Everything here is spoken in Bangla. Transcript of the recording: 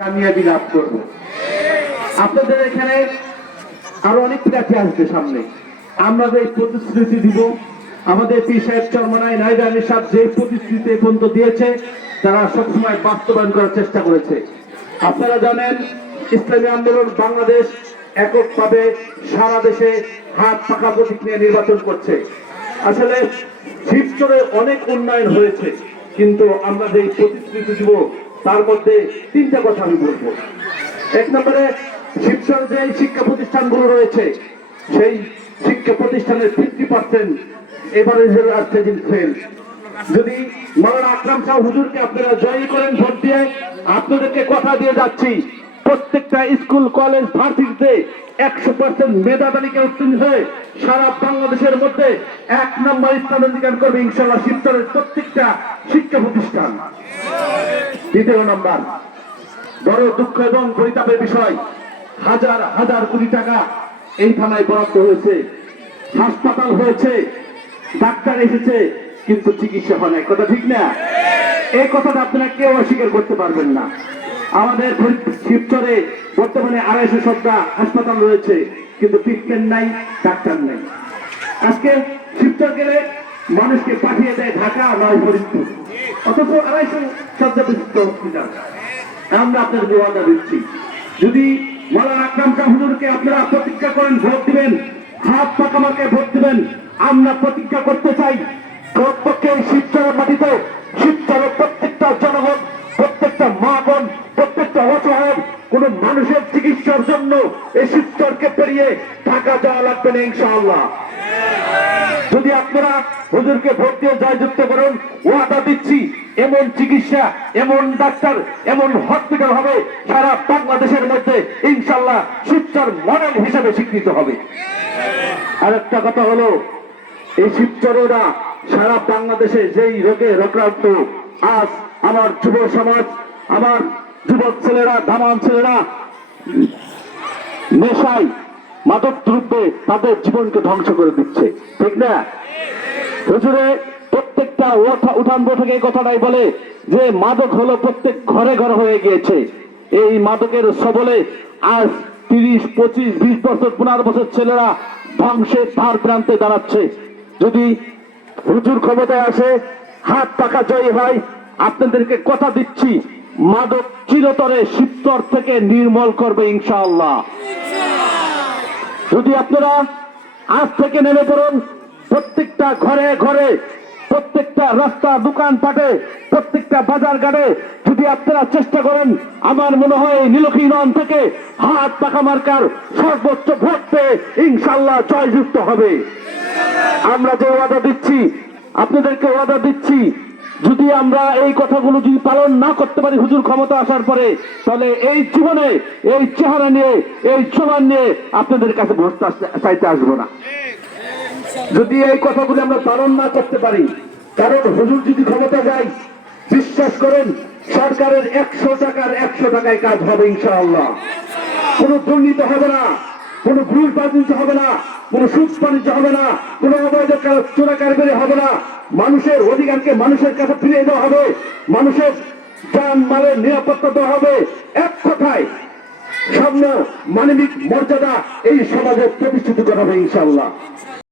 কামিয়াবি লাভ করব। আপনাদের এখানে আরো অনেক প্রার্থী আসবে সামনে। আমরা যে প্রতিশ্রুতি দিব, আমাদের পীর সাহেব চরমনাই নাইদা নিশাদ যে প্রতিশ্রুতি পর্যন্ত দিয়েছে তারা সবসময় বাস্তবায়ন করার চেষ্টা করেছে। আপনারা জানেন ইসলামী আন্দোলন বাংলাদেশ এককভাবে সারা দেশে হাত পাকা প্রতীক নিয়ে নির্বাচন করছে। আসলে শিবচরে অনেক উন্নয়ন হয়েছে, কিন্তু আমরা যে প্রতিশ্রুতি দিব তার মধ্যে তিনটা কথা আমি বলবো। এক নম্বরে, শিবচর যে শিক্ষা প্রতিষ্ঠানগুলো রয়েছে সেই শিক্ষা প্রতিষ্ঠানের 50% এবারে ফেল। যদি মাওলানা আকরাম শাহ হুজুরকে আপনারা জয়ী করেন ভোট দিয়ে, আপনাদেরকে কথা দিয়ে যাচ্ছি প্রত্যেকটা স্কুল কলেজ ভার্সিটিতে 100% মেধা তালিকায় উত্তীর্ণ হয়ে সারা বাংলাদেশের মধ্যে 1 নম্বর স্থান অধিকার করবে ইনশাআল্লাহ শিবচরের প্রত্যেকটা শিক্ষা প্রতিষ্ঠান। দ্বিতীয় নম্বর, বড় দুঃখ এবং পরিতাপের বিষয়, হাজার হাজার কোটি টাকা এই থানায় বরাদ্দ হয়েছে, হাসপাতাল হয়েছে, ডাক্তার এসেছে, কিন্তু চিকিৎসা হয় না। কথা ঠিক না? এই কথাটা আপনারা কেউ অস্বীকার করতে পারবেন না। আমাদের শিবচরে বর্তমানে 250 হাসপাতাল রয়েছে, কিন্তু ট্রিটমেন্ট নাই, ডাক্তার নাই। আজকে শিবচর গেলে মানুষকে পাঠিয়ে দেয় ঢাকা নয় ফরিদপুর, অথচ 250 শয্যা বিশিষ্ট হসপিটাল। আমরা আপনাদের ওয়াদা দিচ্ছি, যদি মাওলানা আকরাম শাহ হুজুরকে আপনারা প্রতিজ্ঞা করেন ভোট দিবেন, হাত পাকা মার্কায় ভোট দিবেন, আমরা প্রতিজ্ঞা করতে চাই প্রত্যেকে শিবচরের মাটিতে, শিবচরের প্রত্যেকটা জনগণ, প্রত্যেকটা মা বোন, প্রত্যেকটা অসহায় কোন মানুষের চিকিৎসার জন্য এই শিবচরকে পেরিয়ে ঢাকা যাওয়া লাগবে না ইনশাআল্লাহ। যদি আপনারা হুজুরকে ভোট দিয়ে জয়যুক্ত করুন, ওয়াদা দিচ্ছি এমন চিকিৎসা, এমন ডাক্তার, এমন হসপিটাল হবে সারা বাংলাদেশের মধ্যে ইনশাআল্লাহ শিবচর মডেল হিসেবে স্বীকৃত হবে। আরেকটা কথা হলো, এই শিবচরেরা সারা বাংলাদেশে যেই রোগে রোগাক্রান্ত, আজ আমার যুব সমাজ, আমার যুবক ছেলেরা, ধামান ছেলেরা নেশায়, মাদক দ্রব্যে তাদের জীবনকে ধ্বংস করে দিচ্ছে, ঠিক না? হুজুরে প্রত্যেকটা উঠান বৈঠকে এই কথাটাই বলে যে মাদক হলো প্রত্যেক ঘরে ঘরে হয়ে গিয়েছে। এই মাদকের সবলে আজ 30, 25, 20 বছর, 15 বছর ছেলেরা ধ্বংসের ধার প্রান্তে দাঁড়াচ্ছে। যদি হুজুর ক্ষমতায় আসে, হাত পাকা জয়ী হয়, আপনাদেরকে কথা দিচ্ছি মাদক চিরতরে শিবচর থেকে নির্মূল করবে ইনশাআল্লাহ। যদি আপনারা আজ থেকে নেমে পড়ুন, প্রত্যেকটা ঘরে ঘরে, প্রত্যেকটা রাস্তা, দোকানপাটে, প্রত্যেকটা বাজার ঘাটে যদি আপনারা চেষ্টা করেন, আমার মনে হয় নীলক্ষীগঞ্জ থেকে হাত পাকা মার্কার সর্বোচ্চ ভোট পেয়ে ইনশাআল্লাহ জয়যুক্ত হবে। আমরা যে ওয়াদা দিচ্ছি, আপনাদেরকে ওয়াদা দিচ্ছি, যদি আমরা এই কথাগুলো যদি পালন না করতে পারি হুজুর ক্ষমতা আসার পরে, তাহলে এই জীবনে এই চেহারা নিয়ে, এই জবান নিয়ে আপনাদের কাছে ভোট চাইতে আসবো না। যদি এই কথাগুলো আমরা পালন না করতে পারি, কারণ হুজুর যদি ক্ষমতা যায়, বিশ্বাস করেন সরকারের 100 টাকার 100 টাকায় কাজ হবে ইনশাআল্লাহ। কোন দুর্নীতি হবে না, কোন ঘুষ বাণিজ্য হবে না, কোন সুদ বাণিজ্য হবে না, কোন অবৈধ চোরা কারবারি হবে না। মানুষের অধিকারকে মানুষের কাছে ফিরিয়ে দেওয়া হবে, মানুষের জান মালের নিরাপত্তা দেওয়া হবে। এক কথায় সামনে মানবিক মর্যাদা এই সমাজে প্রতিষ্ঠিত করা হবে ইনশাআল্লাহ।